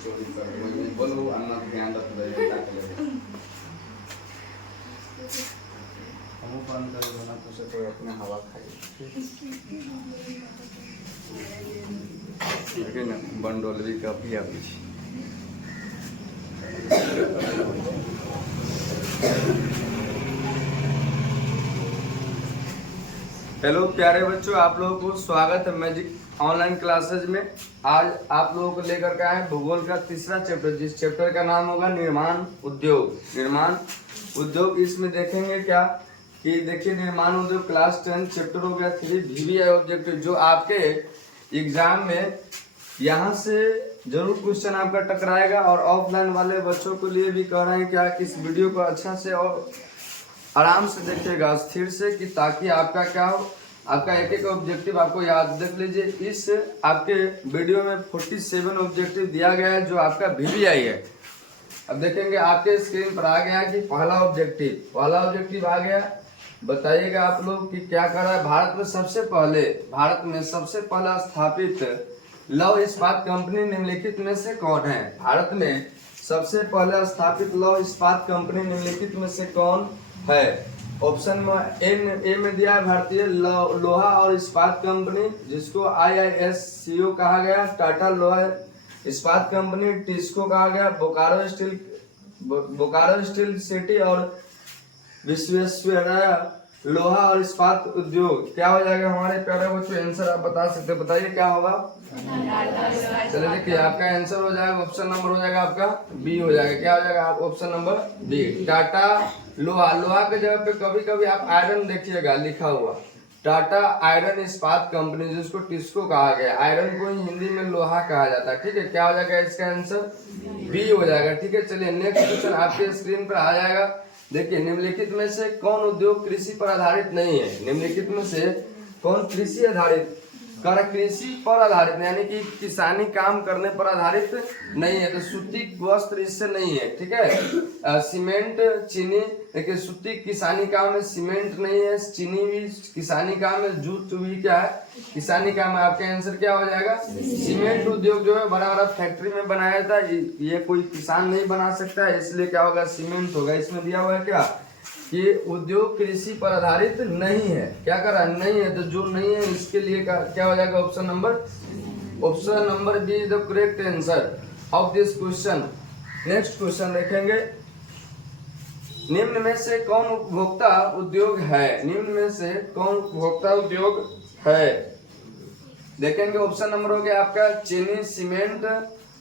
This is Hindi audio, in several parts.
चोरी कर बोलो अन्ना ज्ञान रख दे बेटा के लिए हम बंद कर देना तो से कोई अपने हवा खाए लेकिन बंडोलरी का भी आ पीछे हेलो प्यारे बच्चों, आप लोगों को स्वागत है मैजिक ऑनलाइन क्लासेज में। आज आप लोगों को लेकर के आए भूगोल का तीसरा चैप्टर, जिस चैप्टर का नाम होगा निर्माण उद्योग। निर्माण उद्योग इसमें देखेंगे क्या कि देखिए निर्माण उद्योग क्लास 10 चैप्टर हो गया 3 VVI ऑब्जेक्टिव, जो आपके एग्जाम में यहाँ से जरूर क्वेश्चन आपका टकराएगा। और ऑफलाइन वाले बच्चों के लिए भी कह रहे हैं क्या कि इस वीडियो को अच्छा से और आराम से देखिएगा स्थिर से, कि ताकि आपका क्या हो, आपका एक एक ऑब्जेक्टिव आपको याद। देख लीजिए इस आपके वीडियो में 47 ऑब्जेक्टिव दिया गया है जो आपका VVI है। अब देखेंगे आपके स्क्रीन पर आ गया कि पहला ऑब्जेक्टिव आ गया। बताइएगा आप लोग कि क्या कर रहा है। भारत में सबसे पहला स्थापित लौह इस्पात कंपनी निम्नलिखित में से कौन है। भारत में सबसे पहले स्थापित लौह इस्पात कंपनी निम्नलिखित में से कौन है। ऑप्शन में ए में दिया है भारतीय लोहा और इस्पात कंपनी, जिसको IISCO कहा गया। टाटा लोहा इस्पात कंपनी, टिस्को कहा गया। बोकारो स्टील सिटी और विश्वेश्वरैया लोहा और इस्पात उद्योग। क्या हो जाएगा हमारे प्यारे बच्चों, आंसर आप बता सकते हैं। बताइए क्या होगा। चलिए देखिए आपका आंसर हो जाएगा, ऑप्शन नंबर हो जाएगा आपका बी हो जाएगा। क्या हो जाएगा आप ऑप्शन नंबर बी, टाटा लोहा के जगह पे कभी कभी आप आयरन देखिएगा लिखा हुआ, टाटा आयरन इस्पात कंपनी, जिसको टिस्को कहा गया। आयरन को हिंदी में लोहा कहा जाता है। ठीक है, क्या हो जाएगा इसका आंसर बी हो जाएगा। ठीक है, चलिए नेक्स्ट क्वेश्चन आपके स्क्रीन पर आ जाएगा। देखिए निम्नलिखित में से कौन उद्योग कृषि पर आधारित नहीं है। निम्नलिखित में से कौन कृषि पर आधारित यानी कि किसानी काम करने पर आधारित नहीं है। तो सूती वस्त्र इससे नहीं है। ठीक है, सीमेंट चीनी, देखिए सूती किसानी काम में, सीमेंट नहीं है, चीनी भी किसानी काम है, जूट भी क्या है किसानी काम है। आपका आंसर क्या हो जाएगा सीमेंट उद्योग जो है बड़ा बड़ा फैक्ट्री में बनाया जाता है, ये कोई किसान नहीं बना सकता है, इसलिए क्या होगा सीमेंट होगा। इसमें दिया हुआ है क्या कि उद्योग कृषि पर आधारित नहीं है। क्या कर रहा है नहीं है, तो जो नहीं है इसके लिए क्या हो जाएगा option number B is the correct answer of this question. Next question देखेंगे, निम्न में से कौन उपभोक्ता उद्योग है। निम्न में से कौन उपभोक्ता उद्योग है। देखेंगे ऑप्शन नंबर हो गया आपका चीनी, सीमेंट,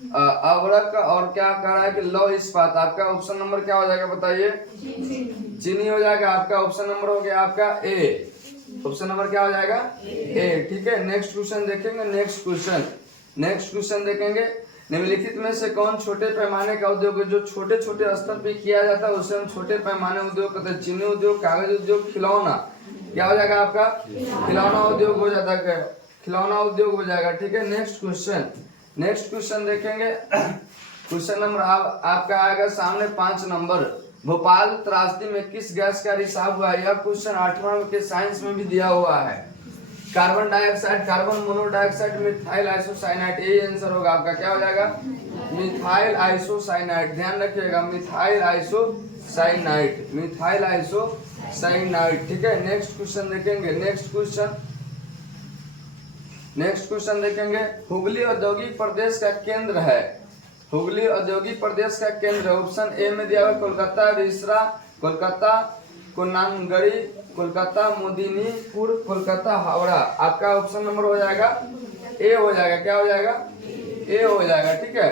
अवरक और क्या कह रहा है कि लौह इस्पात। आपका ऑप्शन नंबर क्या हो जाएगा बताइए, चीनी हो जाएगा। आपका ऑप्शन नंबर हो गया आपका ए, ऑप्शन नंबर क्या हो जाएगा ए। ठीक है, नेक्स्ट क्वेश्चन देखेंगे। नेक्स्ट क्वेश्चन देखेंगे, निम्नलिखित में से कौन छोटे पैमाने का उद्योग है। जो छोटे छोटे स्तर पे किया जाता है उसे हम छोटे पैमाने उद्योग कहते हैं। चीनी उद्योग, कागज उद्योग, खिलौना। क्या हो जाएगा आपका खिलौना उद्योग हो जाता है, खिलौना उद्योग हो जाएगा। ठीक है, नेक्स्ट क्वेश्चन देखेंगे। क्वेश्चन नंबर आपका आएगा सामने 5 नंबर। भोपाल त्रासदी में किस गैस का रिसाव हुआ है। यह क्वेश्चन 8वां के साइंस में भी दिया हुआ है। Carbon dioxide, carbon monodioxide, methyl isocyanide. यही आंसर होगा आपका। क्या हो जाएगा मिथाइल आइसोसाइनाइड। ध्यान रखिएगा मिथाइल आइसोसाइनाइड। ठीक है, नेक्स्ट क्वेश्चन देखेंगे। नेक्स्ट क्वेश्चन देखेंगे, हुगली औद्योगिक प्रदेश का केंद्र है। हुगली औद्योगिक प्रदेश का केंद्र ऑप्शन ए में दिया हुआ कोलकाता, रिसरा, कोलकाता कोन्नागरी, कोलकाता मोदिनीपुर, कोलकाता हावड़ा। आपका ऑप्शन नंबर हो जाएगा ए हो जाएगा। क्या हो जाएगा ए हो जाएगा। ठीक है,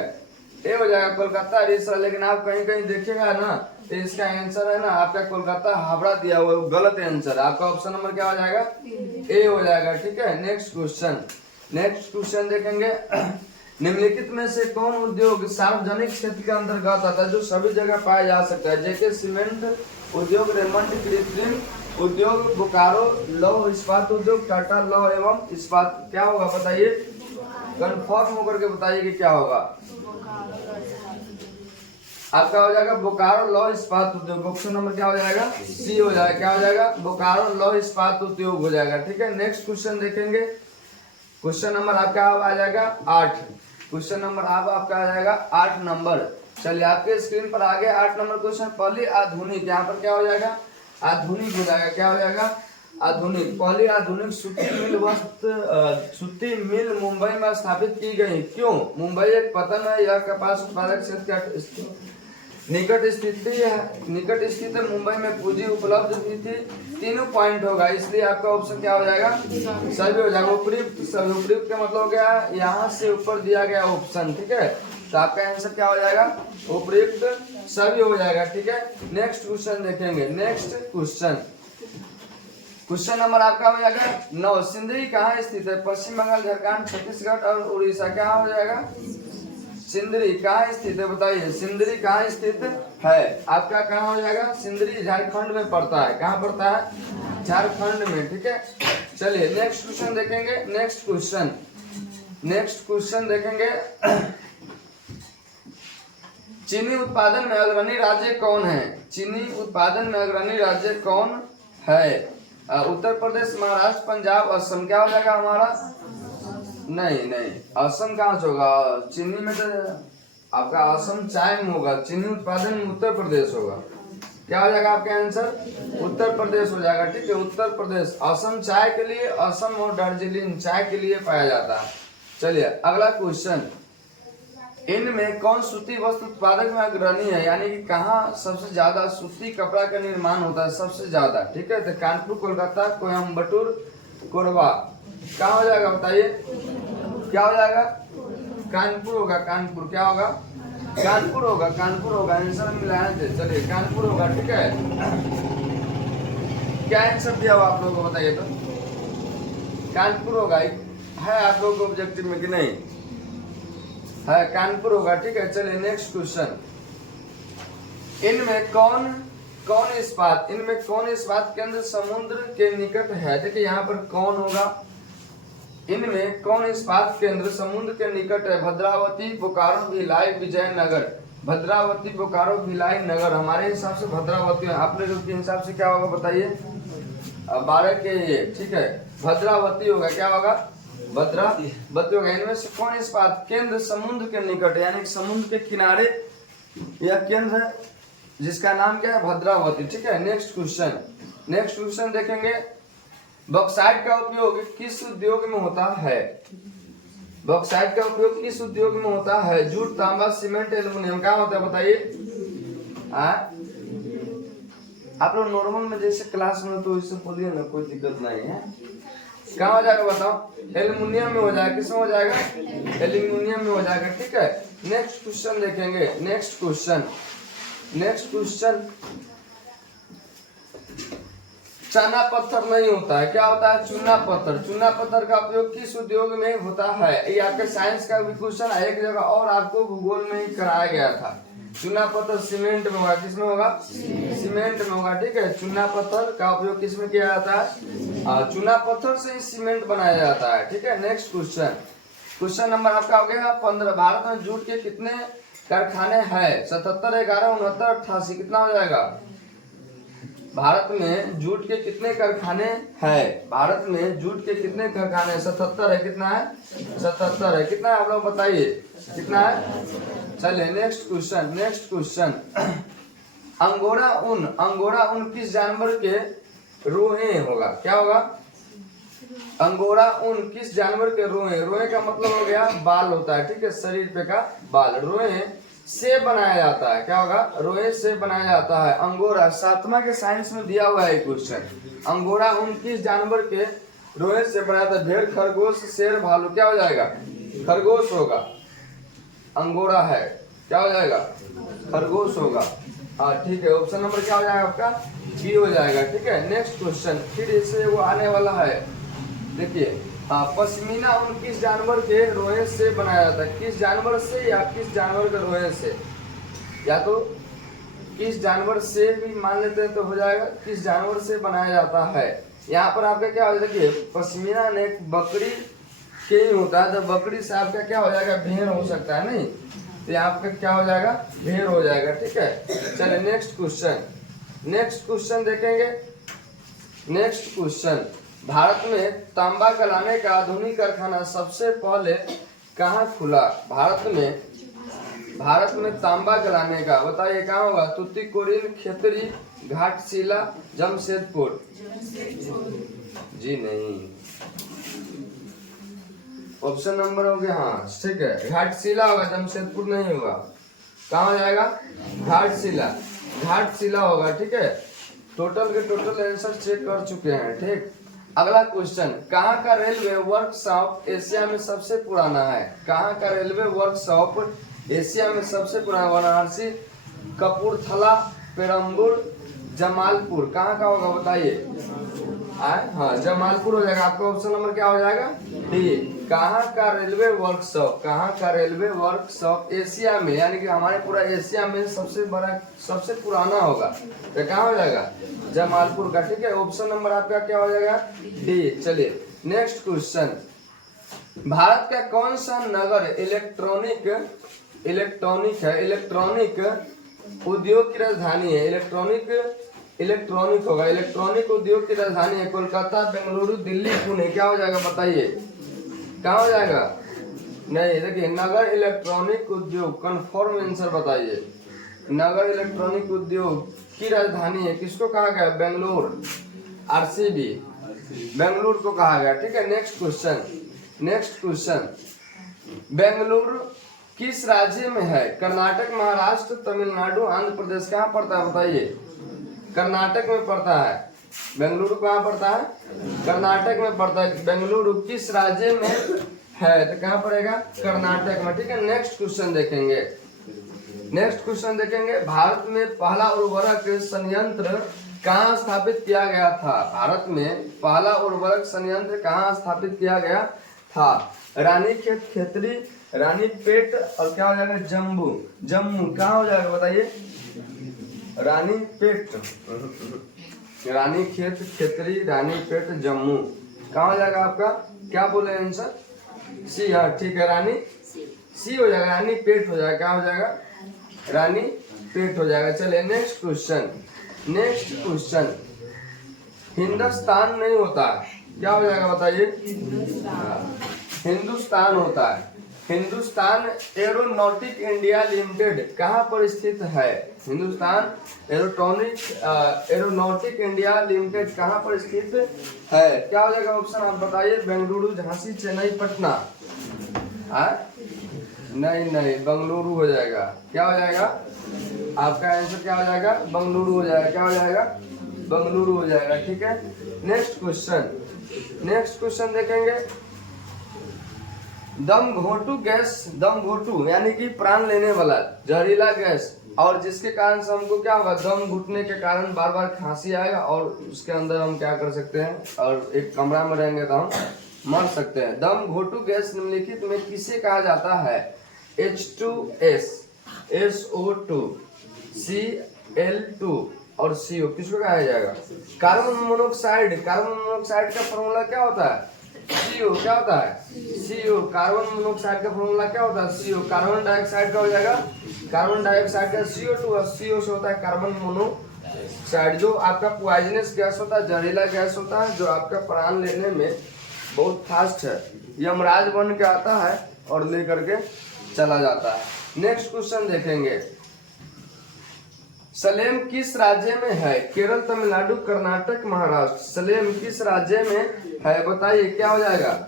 ए हो जाएगा कोलकाता रिसरा। लेकिन आप कहीं कहीं देखिएगा ना तो इसका आंसर है ना आपका कोलकाता हावड़ा दिया हुआ, गलत आंसर। आपका ऑप्शन नंबर क्या हो जाएगा ए हो जाएगा। ठीक है, नेक्स्ट क्वेश्चन देखेंगे, निम्नलिखित में से कौन उद्योग सार्वजनिक क्षेत्र के अंतर्गत आता है जो सभी जगह पाया जा सकता है। जैसे सीमेंट उद्योग, रेमंड कृत्रिम उद्योग, बोकारो लौह इस्पात उद्योग, टाटा लौह एवं इस्पात। क्या होगा बताइए, कंफर्म होकर के बताइए कि क्या होगा। आपका हो जाएगा बोकारो लौह इस्पात उद्योग। ऑप्शन नंबर क्या हो जाएगा सी हो जाएगा। क्या हो जाएगा बोकारो लौह इस्पात उद्योग हो जाएगा। ठीक है, नेक्स्ट क्वेश्चन देखेंगे। क्वेश्चन नंबर आपका आ जाएगा 8। क्वेश्चन नंबर अब आपका आ जाएगा 8 नंबर। चलिए आपके स्क्रीन पर आगे 8 नंबर क्वेश्चन। पहली आधुनिक, यहाँ पर क्या हो जाएगा? आधुनिक हो जाएगा। क्या हो जाएगा? आधुनिक। पहली आधुनिक सूती मिल मुंबई में स्थापित की गई। क्यों? मुंबई एक पतन है, यह कपास उत्पादक क्षेत्र निकट स्थित है। मुंबई में पूंजी उपलब्ध भी थी। तीनों पॉइंट होगा, इसलिए आपका ऑप्शन क्या हो जाएगा? सभी हो जाएगा। उपयुक्त सभी, उपयुक्त का मतलब क्या है? यहाँ से ऊपर दिया गया ऑप्शन, ठीक है। तो आपका आंसर क्या हो जाएगा? उपयुक्त सभी हो जाएगा, ठीक है। नेक्स्ट क्वेश्चन देखेंगे। नेक्स्ट क्वेश्चन नंबर आपका हो जाएगा 9। सिंदरी कहाँ स्थित है? पश्चिम बंगाल, झारखंड, छत्तीसगढ़ और उड़ीसा। क्या हो जाएगा? सिंदरी कहाँ स्थित है? बताइए, सिंदरी कहाँ स्थित है? आपका कहाँ हो जाएगा? सिंदरी झारखंड में पड़ता है। कहाँ पड़ता है? झारखंड में, ठीक है। चलिए नेक्स्ट क्वेश्चन देखेंगे। नेक्स्ट क्वेश्चन देखेंगे। चीनी उत्पादन में अग्रणी राज्य कौन है? चीनी उत्पादन में अग्रणी राज्य कौन है? उत्तर प्रदेश, महाराष्ट्र, पंजाब, असम। क्या हो जाएगा हमारा? नहीं, असम कहाँ से होगा? चीनी में तो आपका असम चाय में होगा। चीनी उत्पादन में उत्तर प्रदेश होगा। क्या हो जाएगा आपका आंसर? उत्तर प्रदेश हो जाएगा, ठीक है। उत्तर प्रदेश। असम चाय के लिए, असम और दार्जिलिंग चाय के लिए पाया जाता है। चलिए अगला क्वेश्चन। इनमें कौन सूती वस्त्र उत्पादक में अग्रणी है? यानी कि कहाँ सबसे ज्यादा सूती कपड़ा का निर्माण होता है? सबसे ज्यादा, ठीक है। तो कानपुर, कोलकाता, कोयम्बटूर, कोरबा। क्या हो जाएगा बताइए? क्या हो जाएगा? कानपुर होगा। कानपुर क्या होगा? कानपुर होगा। आंसर मिलाया थे। चलिए कानपुर होगा, ठीक है। क्या आंसर दिया हुआ आप लोगों को बताइए तो? कानपुर होगा है आप लोगों को ऑब्जेक्टिव में कि नहीं है? कानपुर होगा, ठीक है। चलिए नेक्स्ट क्वेश्चन। इनमें कौन इस्पात केंद्र समुद्र के निकट है? देखिए यहाँ पर कौन होगा? इनमें कौन इस्पात केंद्र समुद्र के निकट है? भद्रावती, बोकारो, भिलाई, विजयनगर। भद्रावती, बोकारो, भिलाई, नगर। हमारे हिसाब से भद्रावती है। आप लोगों के हिसाब से क्या होगा बताइए? 12 के ये, ठीक है। भद्रावती होगा। क्या होगा? भद्रावती होगा। इनमें से कौन इस्पात केंद्र समुद्र के निकट है? यानी समुद्र के किनारे यह केंद्र है, जिसका नाम क्या है? भद्रावती, ठीक है। नेक्स्ट क्वेश्चन देखेंगे। बॉक्साइट का उपयोग किस उद्योग में होता है? बॉक्साइट का उपयोग किस उद्योग में होता है? जूट, तांबा, सीमेंट, एल्युमिनियम। क्या होता है बताइए? आप लोग नॉर्मल में जैसे क्लास में तो इससे बोलिए ना, कोई दिक्कत नहीं है। क्या हो जाएगा बताओ? एल्युमिनियम में हो जाएगा। किस में हो जाएगा? एल्युमिनियम में हो जाएगा, ठीक है। नेक्स्ट क्वेश्चन देखेंगे। Next question. चना पत्थर नहीं होता है, क्या होता है? चूना पत्थर। चूना पत्थर का उपयोग किस उद्योग में होता है? ये आपके साइंस का भी क्वेश्चन है, एक जगह और आपको भूगोल में ही कराया गया था। चूना पत्थर सीमेंट में होगा। किस में होगा? सीमेंट में होगा, ठीक है। चूना पत्थर का उपयोग किस में किया जाता है? चूना पत्थर से ही सीमेंट बनाया जाता है, ठीक है। नेक्स्ट क्वेश्चन नंबर आपका हो गया 15। भारत में जूट के कितने कारखाने हैं? 77, 11, 69, 88। कितना हो जाएगा? भारत में जूट के कितने कारखाने हैं? भारत में जूट के कितने कारखाने? 77 है। कितना है? 77 है। कितना है आप लोग बताइए? कितना है? चलिए नेक्स्ट क्वेश्चन। अंगोरा ऊन किस जानवर के रोए होगा? क्या होगा? अंगोरा ऊन किस जानवर के रोए? रोए का मतलब हो गया बाल होता है, ठीक है। शरीर पे का बाल। रोए से बनाया जाता है। क्या होगा? रोए से बनाया जाता है। अंगोरा 7वां के साइंस में दिया हुआ है क्वेश्चन। अंगोरा ऊन किस जानवर के रोए से बनाया जाता है? भेड़, खरगोश, शेर, भालू। क्या हो जाएगा? खरगोश होगा। अंगोरा है, क्या हो जाएगा? खरगोश होगा। हाँ ठीक है। ऑप्शन नंबर क्या हो जाएगा आपका? बी हो जाएगा, ठीक है। नेक्स्ट क्वेश्चन फिर इससे वो आने वाला है। देखिए पश्मीना ऊन किस जानवर के रोए से बनाया जाता है? किस जानवर से या किस जानवर के रोए से? या तो किस जानवर से भी मान लेते हैं तो हो जाएगा, किस जानवर से बनाया जाता है। यहाँ पर आपका क्या हो जाएगा? देखिए पश्मीना ने बकरी के ही होता है, तो बकरी से आपका क्या हो जाएगा? भेड़ हो सकता है, नहीं? तो यहाँ आपका क्या हो जाएगा? भेड़ हो जाएगा, ठीक है। चलिए नेक्स्ट क्वेश्चन देखेंगे। Next question. भारत में तांबा गलाने का आधुनिक कारखाना सबसे पहले कहाँ खुला? भारत में तांबा गलाने का, बताइए कहाँ होगा? तूतीकोरिन, खेतरी, घाटशिला, जमशेदपुर। जी नहीं, ऑप्शन नंबर हो गया हाँ ठीक है, घाटशिला होगा, जमशेदपुर नहीं होगा। कहाँ हो जाएगा? घाटशिला होगा। ठीक है, टोटल के टोटल आंसर चेक कर चुके हैं। ठीक, अगला क्वेश्चन, कहाँ का रेलवे वर्कशॉप एशिया में सबसे पुराना है? कहाँ का रेलवे वर्कशॉप एशिया में सबसे पुराना? वाराणसी, कपूरथला, पेरम्बूर, जमालपुर। कहाँ का होगा बताइए? हाँ जमालपुर हो जाएगा। आपका ऑप्शन नंबर क्या हो जाएगा? डी। कहाँ का रेलवे वर्कशॉप एशिया में, यानी कि हमारे पूरा एशिया में सबसे बड़ा सबसे पुराना होगा, तो कहाँ हो जाएगा? जमालपुर का। ठीक है, ऑप्शन नंबर आपका क्या हो जाएगा? डी। चलिए नेक्स्ट क्वेश्चन, भारत का कौन सा नगर इलेक्ट्रॉनिक उद्योग की राजधानी है? इलेक्ट्रॉनिक होगा, इलेक्ट्रॉनिक उद्योग की राजधानी है। कोलकाता, बेंगलुरु, दिल्ली, पुणे। क्या हो जाएगा बताइए? कहाँ हो जाएगा? नहीं, देखिए नगर इलेक्ट्रॉनिक उद्योग, कन्फर्म आंसर बताइए। नगर इलेक्ट्रॉनिक उद्योग की राजधानी है, किसको कहा गया? बेंगलुरु, आरसीबी, बेंगलुरु को कहा गया। ठीक है, नेक्स्ट क्वेश्चन, बेंगलुरु किस राज्य में है? कर्नाटक, महाराष्ट्र, तमिलनाडु, आंध्र प्रदेश। कहाँ पड़ता है बताइए? कर्नाटक में पड़ता है। बेंगलुरु कहाँ पड़ता है? कर्नाटक में पड़ता है। बेंगलुरु किस राज्य में है? तो कहाँ पड़ेगा? कर्नाटक में। ठीक है, नेक्स्ट क्वेश्चन देखेंगे, भारत में पहला उर्वरक संयंत्र कहाँ स्थापित किया गया था? भारत में पहला उर्वरक संयंत्र कहाँ स्थापित किया गया था? रानीखेत, खेतरी, रानीपेट और क्या हो जाएगा? जम्मू। कहाँ हो जाएगा बताइए? रानीखेत, खेतरी, रानीपेट, जम्मू। कहाँ हो जाएगा आपका? क्या बोले आंसर? सी। हाँ ठीक है, सी हो जाएगा, रानीपेट हो जाएगा। क्या हो जाएगा? रानीपेट हो जाएगा। चलिए नेक्स्ट क्वेश्चन, हिंदुस्तान नहीं होता, क्या हो जाएगा बताइए? हिंदुस्तान होता है। हिंदुस्तान एरोनॉटिक इंडिया लिमिटेड कहाँ पर स्थित है? हिंदुस्तान एरोनॉटिक इंडिया लिमिटेड कहाँ पर स्थित है? क्या हो जाएगा ऑप्शन आप बताइए? बेंगलुरु, झांसी, चेन्नई, पटना। नहीं, बेंगलुरु हो जाएगा। क्या हो जाएगा आपका आंसर? क्या हो जाएगा? बेंगलुरु हो जाएगा। क्या हो जाएगा? बेंगलुरु हो जाएगा। ठीक है, नेक्स्ट क्वेश्चन देखेंगे, दम घोटू यानी कि प्राण लेने वाला जहरीला गैस, और जिसके कारण से हमको क्या होगा? दम घुटने के कारण बार बार खांसी आएगा, और उसके अंदर हम क्या कर सकते हैं? और एक कमरा में रहेंगे तो हम मर सकते हैं। दम घोटू गैस निम्नलिखित में किसे कहा जाता है? H2S, SO2, Cl2 और CO। किसको कहा जाएगा? कार्बन मोनोऑक्साइड का फॉर्मूला क्या होता है? CO। क्या होता है? CO। कार्बन मोनोऑक्साइड का फॉर्मूला क्या होता है? CO। कार्बन डाइऑक्साइड का हो जाएगा, कार्बन डाइऑक्साइड का CO2, और CO से होता है कार्बन मोनोऑक्साइड, जो आपका पॉइजनस गैस होता है, जहरीला गैस होता है, जो आपका प्राण लेने में बहुत फास्ट है। यमराज बन के आता है और लेकर के चला जाता है। नेक्स्ट क्वेश्चन देखेंगे, सलेम किस राज्य में है? केरल, तमिलनाडु, कर्नाटक, महाराष्ट्र। सलेम किस राज्य में है बताइए? क्या हो जाएगा?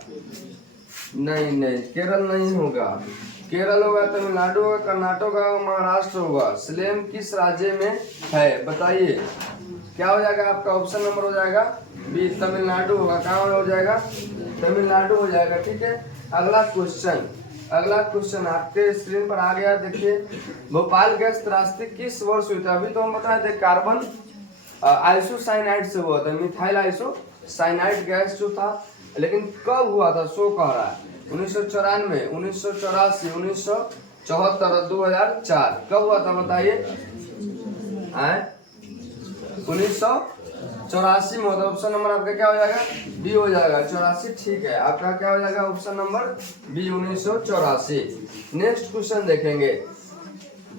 नहीं, केरल नहीं होगा। केरल होगा, तमिलनाडु होगा, कर्नाटक होगा, महाराष्ट्र होगा। सलेम किस राज्य में है बताइए? क्या हो जाएगा आपका? ऑप्शन नंबर हो जाएगा बी, तमिलनाडु होगा। कहाँ हो जाएगा? तमिलनाडु हो जाएगा। ठीक है, अगला क्वेश्चन आपके स्क्रीन पर आ गया। देखिए, भोपाल गैस त्रासदी किस वर्ष हुई था? अभी तो हम बताए थे कार्बन आइसोसाइनाइड से हुआ था, मिथाइल आइसोसाइनाइड गैस जो था, लेकिन कब हुआ था? शो कह रहा है 1994, 1984, 1974, 2004। कब हुआ था बताइए? 1984 में होता। ऑप्शन नंबर आपका क्या हो जाएगा? बी हो जाएगा, 84। ठीक है, आपका क्या हो जाएगा? Option number B, 1984। Next question देखेंगे,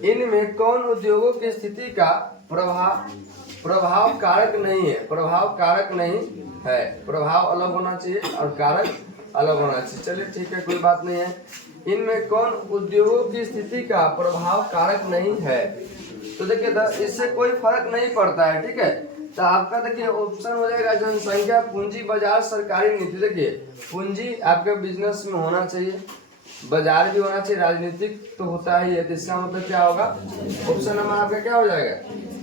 इनमें कौन उद्योगों की स्थिति का प्रभाव कारक नहीं है? प्रभाव कारक नहीं है, प्रभाव अलग होना चाहिए और कारक अलग होना चाहिए। चलिए ठीक है, कोई बात नहीं है। इनमें कौन उद्योगों की स्थिति का प्रभाव कारक नहीं है? तो देखिए इससे कोई फर्क नहीं पड़ता है, ठीक है। तो आपका देखिए ऑप्शन हो जाएगा जनसंख्या, पूंजी बाजार, सरकारी नीति। देखिए पूंजी आपके बिजनेस में होना चाहिए, बाजार भी होना चाहिए, राजनीतिक तो होता ही है। तो इसका मतलब क्या होगा, ऑप्शन नंबर आपका क्या हो जाएगा,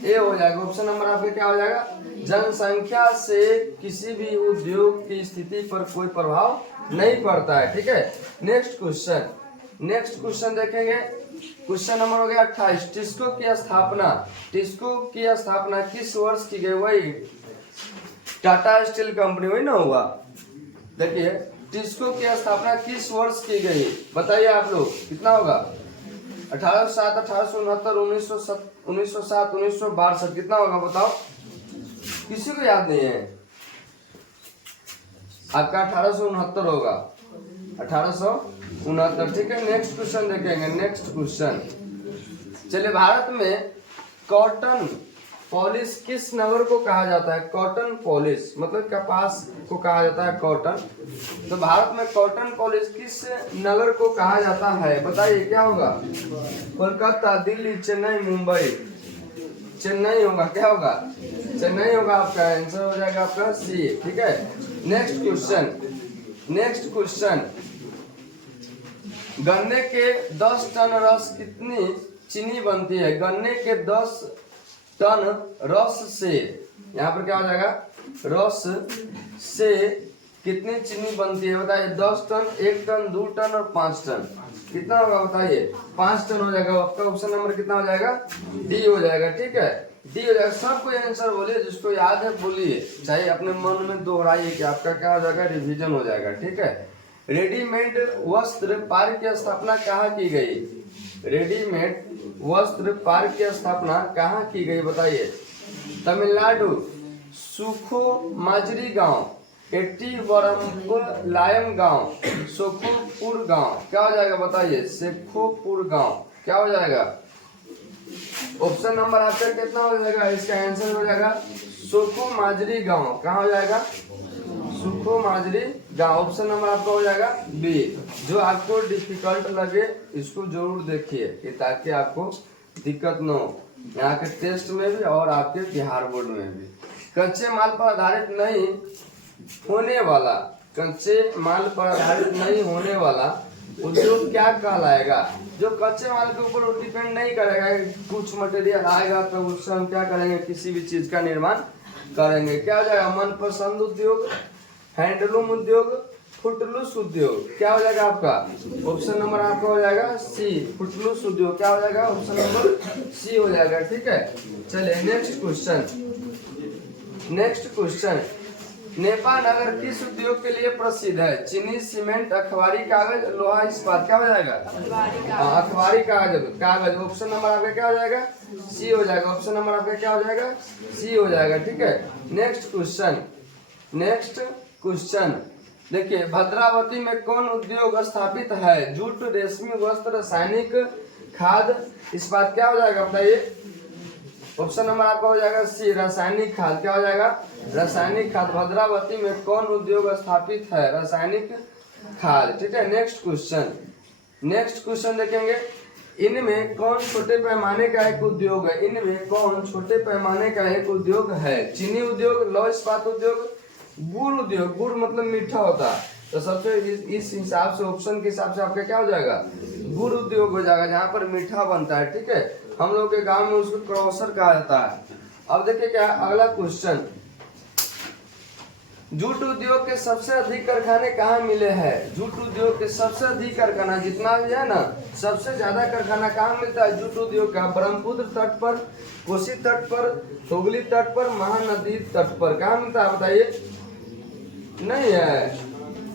ए हो जाएगा। ऑप्शन नंबर आपका क्या हो जाएगा, जनसंख्या से किसी भी उद्योग की स्थिति पर कोई प्रभाव नहीं पड़ता है, ठीक है। नेक्स्ट क्वेश्चन देखेंगे। क्वेश्चन नंबर हो गया 28। टिस्को की स्थापना किस वर्ष की गई? वही टाटा स्टील कंपनी, वही ना हुआ। देखिए टिस्को की स्थापना किस वर्ष की गई, बताइए आप लोग, कितना होगा? 1807, 1869, 1907, 1962, कितना होगा बताओ? किसी को याद नहीं है? आपका 1869 होगा, 1869, ठीक है। नेक्स्ट क्वेश्चन देखेंगे। नेक्स्ट क्वेश्चन, चलिए भारत में कॉटन पॉलिश किस नगर को कहा जाता है? कॉटन पॉलिश मतलब कपास को कहा जाता है कॉटन। तो भारत में कॉटन पॉलिश किस नगर को कहा जाता है, बताइए क्या होगा? कोलकाता, दिल्ली, चेन्नई, मुंबई। चेन्नई होगा, क्या होगा? चेन्नई होगा। आपका आंसर हो जाएगा आपका सी, ठीक है। नेक्स्ट क्वेश्चन, गन्ने के 10 टन रस कितनी चीनी बनती है? गन्ने के 10 टन रस से, यहाँ पर क्या हो जाएगा, रस से कितनी चीनी बनती है बताइए? 10 टन, 1 टन, 2 टन और 5 टन, कितना होगा बताइए? 5 टन हो जाएगा। आपका ऑप्शन नंबर कितना हो जाएगा? डी हो जाएगा, ठीक है, डी हो जाएगा। सबको आंसर बोलिए, जिसको याद है बोलिए, चाहे अपने मन में दोहराइए कि आपका क्या हो जाएगा, रिवीजन हो जाएगा, ठीक है। रेडीमेड वस्त्र पार्क की स्थापना कहाँ की गई? रेडीमेड वस्त्र पार्क की स्थापना कहाँ की गई बताइए? तमिलनाडु, सुखो माजरी गांव, एट्टीवरमकुलम गांव, सोखोपुर गांव, क्या हो जाएगा बताइए? शेखोपुर गांव, क्या हो जाएगा? ऑप्शन नंबर आपका कितना हो जाएगा? इसका आंसर हो जाएगा सोखो माजरी गांव। कहाँ हो जाएगा? सुखो माजरी गांव। ऑप्शन नंबर आपका हो जाएगा बी। जो आपको डिफिकल्ट लगे इसको जरूर देखिए कि ताकि आपको दिक्कत न हो यहाँ के टेस्ट में भी और आपके बिहार बोर्ड में भी। कच्चे माल पर आधारित नहीं होने वाला, कच्चे माल पर आधारित नहीं होने वाला उद्योग क्या कहलाएगा? जो कच्चे माल के ऊपर डिपेंड नहीं करेगा, कुछ मटेरियल आएगा तो उससे हम क्या करेंगे, किसी भी चीज का निर्माण करेंगे। क्या हो जाएगा? मनपसंद उद्योग, हैंडलूम उद्योग, फुटलूस उद्योग, क्या हो जाएगा आपका? ऑप्शन नंबर आपका हो जाएगा सी, फुटलूस उद्योग, क्या हो जाएगा? ऑप्शन नंबर सी हो जाएगा, ठीक है। चलिए नेक्स्ट क्वेश्चन, नेपाल नगर किस उद्योग के लिए प्रसिद्ध है? चीनी, सीमेंट, अखबारी कागज, लोहा इस्पात, क्या हो जाएगा? अखबारी कागज। ऑप्शन नंबर आपका क्या हो जाएगा? सी हो जाएगा। ऑप्शन नंबर आपका क्या हो जाएगा? सी हो जाएगा, ठीक है। नेक्स्ट क्वेश्चन देखिए, भद्रावती में कौन उद्योग स्थापित है? जूट, रेशमी वस्त्र, रासायनिक खाद, इस्पात, क्या हो जाएगा बताइए? ऑप्शन नंबर आपका हो जाएगा सी, रासायनिक खाद, क्या हो जाएगा? रासायनिक खाद। भद्रावती में कौन उद्योग स्थापित है? रासायनिक खाद, ठीक है। नेक्स्ट क्वेश्चन देखेंगे, इनमें कौन छोटे पैमाने का एक उद्योग है? इनमें कौन छोटे पैमाने का एक उद्योग है? चीनी उद्योग, लौह इस्पात उद्योग, गुड़ उद्योग। गुड़ मतलब मीठा होता है, तो सबसे इस हिसाब से ऑप्शन के हिसाब से आपका क्या हो जाएगा? गुड़ उद्योग हो जाएगा, जहाँ पर मीठा बनता है, ठीक है। हम लोग के गांव में उसको क्रॉसर कहा जाता है। अब देखिए क्या अगला क्वेश्चन, जूट उद्योग के सबसे अधिक कारखाने कहाँ मिले हैं? जूट उद्योग के सबसे अधिक कारखाना जितना भी है ना, सबसे ज्यादा कारखाना कहाँ मिलता है जूट उद्योग का? ब्रह्मपुत्र तट पर, कोसी तट पर, हुगली तट पर, महानदी तट पर, कहाँ मिलता है बताइए? नहीं है,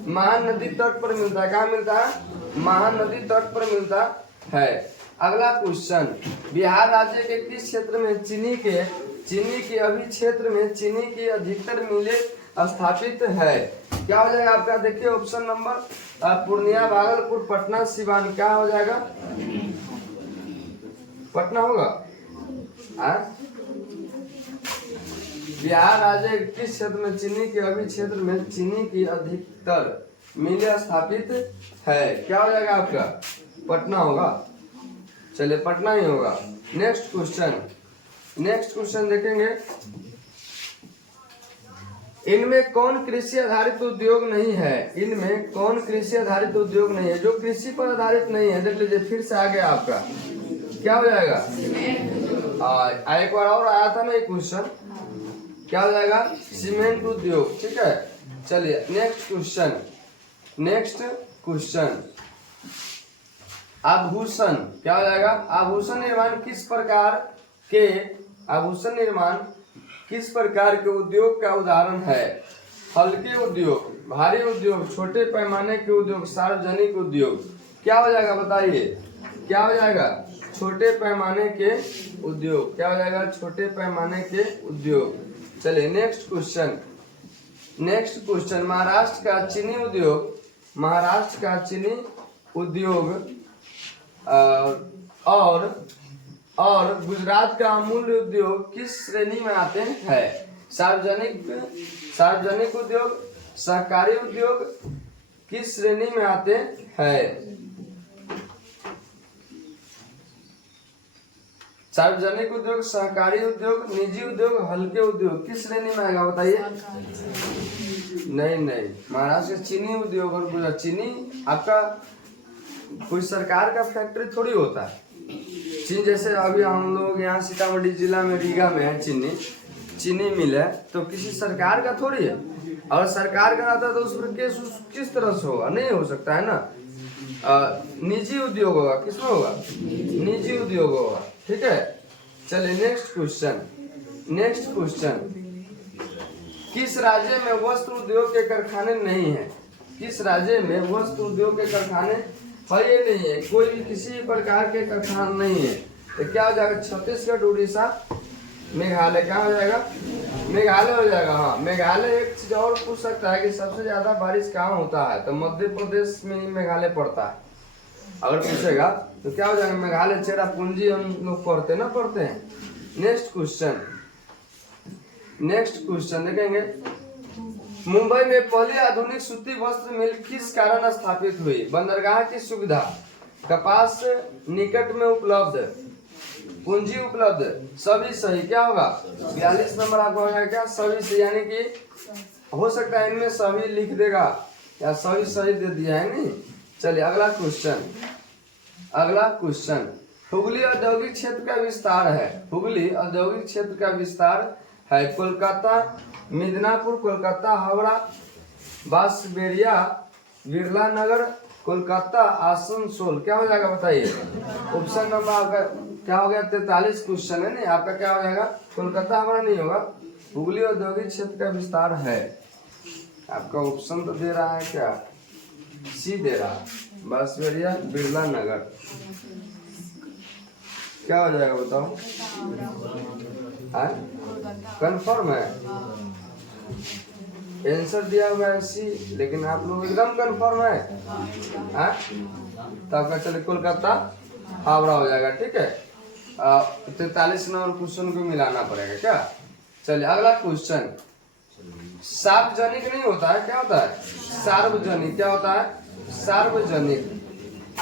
महानदी तट पर मिलता है। कहाँ मिलता है? महानदी तट पर मिलता है। अगला क्वेश्चन, बिहार राज्य के किस क्षेत्र में चीनी के अभी क्षेत्र में चीनी की अधिकतर मिलें स्थापित है? क्या हो जाएगा आपका? देखिए ऑप्शन नंबर पूर्णिया, भागलपुर, पटना, सिवान, क्या हो जाएगा? पटना होगा। बिहार राज्य किस क्षेत्र में चीनी के अभी क्षेत्र में चीनी की अधिकतर मिल स्थापित है। क्या हो जाएगा आपका? पटना होगा। चलिए पटना ही होगा। नेक्स्ट क्वेश्चन देखेंगे, इनमें कौन कृषि आधारित उद्योग नहीं है? इनमें कौन कृषि आधारित उद्योग नहीं है? जो कृषि पर आधारित नहीं है, देख लीजिए फिर से आ गया आपका, क्या हो जाएगा? एक बार और आया था ना एक क्वेश्चन, क्या हो जाएगा? सीमेंट उद्योग। ठीक है, चलिए नेक्स्ट क्वेश्चन, आभूषण। क्या हो जाएगा? आभूषण निर्माण किस प्रकार के उद्योग का उदाहरण है? हल्के उद्योग, भारी उद्योग, छोटे पैमाने के उद्योग, सार्वजनिक उद्योग। क्या हो जाएगा बताइए? क्या हो जाएगा? छोटे पैमाने के उद्योग। क्या हो जाएगा? छोटे पैमाने के उद्योग। चलिए नेक्स्ट क्वेश्चन, महाराष्ट्र का चीनी उद्योग और गुजरात का अमूल उद्योग किस श्रेणी में आते हैं? सार्वजनिक उद्योग, सहकारी उद्योग किस श्रेणी में आते हैं? सार्वजनिक उद्योग, सहकारी उद्योग, निजी उद्योग, हल्के उद्योग किस श्रेणी में आएगा बताइए? नहीं, महाराष्ट्र का चीनी उद्योग और गुजरात, चीनी आपका कोई सरकार का फैक्ट्री थोड़ी होता है। चीनी जैसे अभी हम लोग यहाँ सीतामढ़ी जिला में रीगा में है चीनी मिल है, तो किसी सरकार का थोड़ी है। अगर सरकार का रहता तो उस पर केस किस तरह से होगा? नहीं हो सकता है ना। निजी उद्योग होगा। किसमें होगा? निजी उद्योग होगा। ठीक है, चलिए नेक्स्ट क्वेश्चन, किस राज्य में वस्त्र उद्योग के कारखाने नहीं है? किस राज्य में वस्त्र उद्योग के कारखाने है नहीं है? कोई भी किसी प्रकार के कारखाना नहीं है। तो क्या हो जाएगा? छत्तीसगढ़, उड़ीसा, मेघालय। क्या हो जाएगा? मेघालय हो जाएगा। हाँ, मेघालय। एक चीज और पूछ सकता है कि सबसे ज्यादा बारिश कहाँ होता है, तो मध्य प्रदेश में ही मेघालय पड़ता है। अगर पूछेगा तो क्या हो जाएगा? मेघालय, चेरापूंजी हम लोग पढ़ते हैं। नेक्स्ट क्वेश्चन देखेंगे, मुंबई में पहली आधुनिक सूती वस्त्र मिल किस कारण स्थापित हुई? बंदरगाह की सुविधा, कपास निकट में उपलब्ध, पूंजी उपलब्ध, सभी सही। क्या होगा? 42 नंबर आपका हो जाएगा। क्या? सभी सही, यानी कि हो सकता है इनमें सभी लिख देगा या सभी सही दे दिया है नहीं। चलिए अगला क्वेश्चन, हुगली औद्योगिक क्षेत्र का विस्तार है। हुगली औद्योगिक क्षेत्र का विस्तार है कोलकाता, मिदनापुर, कोलकाता, हावड़ा, बांसबेरिया, बिरला नगर, कोलकाता, आसनसोल। क्या हो जाएगा बताइए? ऑप्शन नंबर आपका क्या हो गया? 43 क्वेश्चन है नहीं आपका। क्या हो जाएगा? कोलकाता, हावड़ा नहीं होगा। हुगली औद्योगिक क्षेत्र का विस्तार है आपका। ऑप्शन तो दे रहा है, क्या सी दे रहा है, बांसबेरिया, बिरला नगर। क्या हो जाएगा बताओ? कंफर्म है? आंसर दिया हुआ है सी, लेकिन आप लोग एकदम कंफर्म है? तो आपका चले कोलकाता, हावड़ा हो जाएगा। ठीक है, 43 नंबर क्वेश्चन को मिलाना पड़ेगा। क्या? चलिए अगला क्वेश्चन, सार्वजनिक नहीं होता है, क्या होता है? सार्वजनिक। क्या होता है? सार्वजनिक।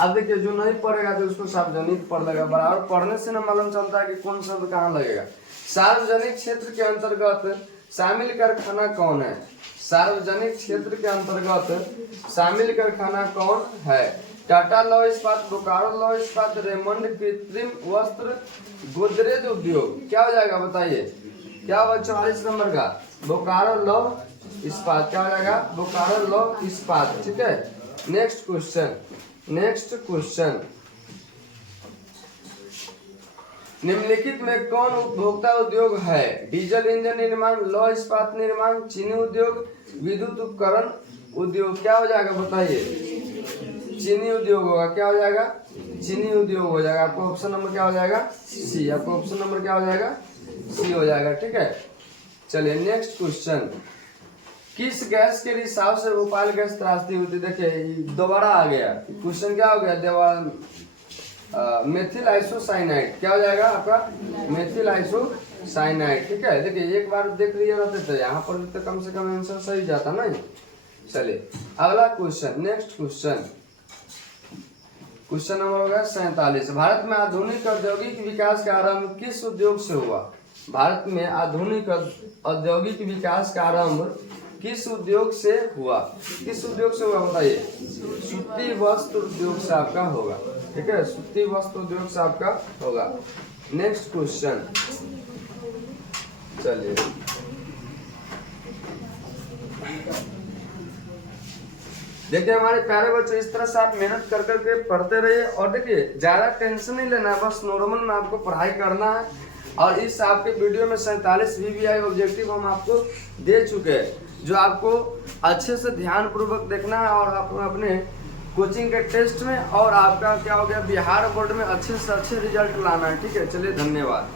अब देखिए, जो नहीं पढ़ेगा तो उसको सार्वजनिक पढ़ लेगा। बराबर पढ़ने से ना मालूम चलता है कि कौन शब्द कहाँ लगेगा। सार्वजनिक क्षेत्र के अंतर्गत शामिल कारखाना कौन है? सार्वजनिक क्षेत्र के अंतर्गत शामिल कारखाना कौन है? टाटा लौह इस्पात, बोकारो लौह इस्पात, रेमंड कृत्रिम वस्त्र, गोदरेज उद्योग। क्या हो जाएगा बताइए? क्या होगा 44 नंबर का? बोकारो लौह इस्पात। क्या हो जाएगा? बोकारो लौह इस्पात। ठीक है, नेक्स्ट क्वेश्चन, निम्नलिखित में कौन उपभोक्ता उद्योग है? डीजल इंजन निर्माण, लौह इस्पात निर्माण, चीनी उद्योग, विद्युत उपकरण उद्योग। क्या हो जाएगा बताइए? चीनी उद्योग होगा। क्या हो जाएगा? चीनी उद्योग हो जाएगा। आपको ऑप्शन नंबर क्या हो जाएगा? सी। आपको ऑप्शन नंबर क्या हो जाएगा? सी हो जाएगा। ठीक है, चलिए नेक्स्ट क्वेश्चन, किस गैस के रिसाव से भोपाल गैस त्रासदी होती? देखिए दोबारा आ गया क्वेश्चन। क्या हो गया? Methyl isocyanide. क्या हो जाएगा आपका? Methyl isocyanide. ठीक है, देखिए एक बार देख लिया रहते तो यहाँ पर तो कम से कम आंसर सही जाता ना। चलिए अगला question, next question, question number होगा 47। भारत में आधुनिक औद्योगिक विकास का आरंभ किस उद्योग से हुआ? भारत में आधुनिक औद्योगिक विकास का आरंभ किस उद्योग से हुआ? किस उद्योग से हुआ बताइए? सूती वस्त्र उद्योग से आपका होगा। ठीक है, सूती वस्त्र उद्योग से आपका होगा। नेक्स्ट क्वेश्चन, चलिए देखिए हमारे प्यारे बच्चों, इस तरह से आप मेहनत कर करके पढ़ते रहिए और देखिए ज्यादा टेंशन नहीं लेना है, बस नॉर्मल में आपको पढ़ाई करना है। और इस आपके वीडियो में 47 VVI ऑब्जेक्टिव हम आपको दे चुके हैं, जो आपको अच्छे से ध्यान पूर्वक देखना है और आप अपने कोचिंग के टेस्ट में और आपका क्या हो गया बिहार बोर्ड में अच्छे से अच्छे रिजल्ट लाना है। ठीक है, चलिए धन्यवाद।